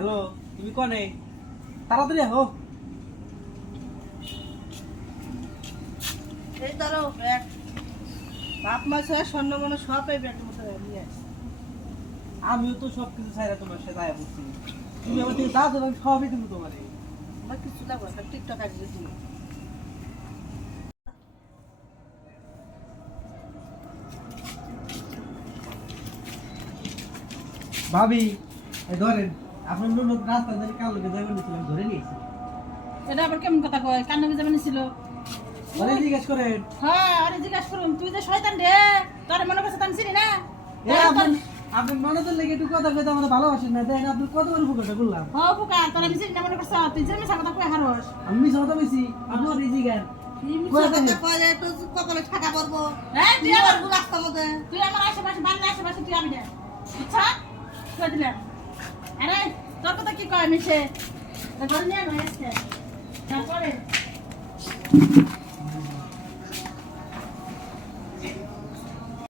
Hello, তুমি কনে? তাড়াতাড়ি আহো। এই ধরো ব্যাগ, বাপ মা ছাড়া স্বর্ণ মনে সব এই ব্যাগের মধ্যে নিয়ে আসি। আমিও তো সবকিছু ছাইরা তোমার সাথে আয়া বলছি। তুমি আমার থেকে দাও, আমি সবই দেবো তোমারে। আমার কিছু লাগবে না, টিকটক আসবে তুমি। ভাবি, এই ধরেন আপনার ননদ রাস্তা ধরে কাল লোকে যাবেন নিয়েছিলাম, ধরে নিয়েছি। এটা আবার কেমন কথা কয়? কান্না ভিজা ছিল। ওরে জিজ্ঞেস করেন। হ্যাঁ, আরে জিজ্ঞাসা করুন, তুই যে শয়তান রে, তোর মনে করছে আমি চিনি না। আপনার ননদের লেগে একটু কথা কইতে আমাদের ভালোবাসেন না, দেখেন আপনি কত বড় উপকারটা করলাম। হ্যাঁ বুকা, তোর আমি চিনি না মনে করছ, তুই যে মিছা কথা কয় হারস। আমি মিছা কথা বলছি, আপনি ওর এই জিজ্ঞান। তুই আমার আশেপাশে বাড়ির আশেপাশে তুই আমি না, বুঝছা? কই দিলাম। আরে তোর কথা কি কয় মিশে? ঘরে নিয়ে নয় আজকে তারপরে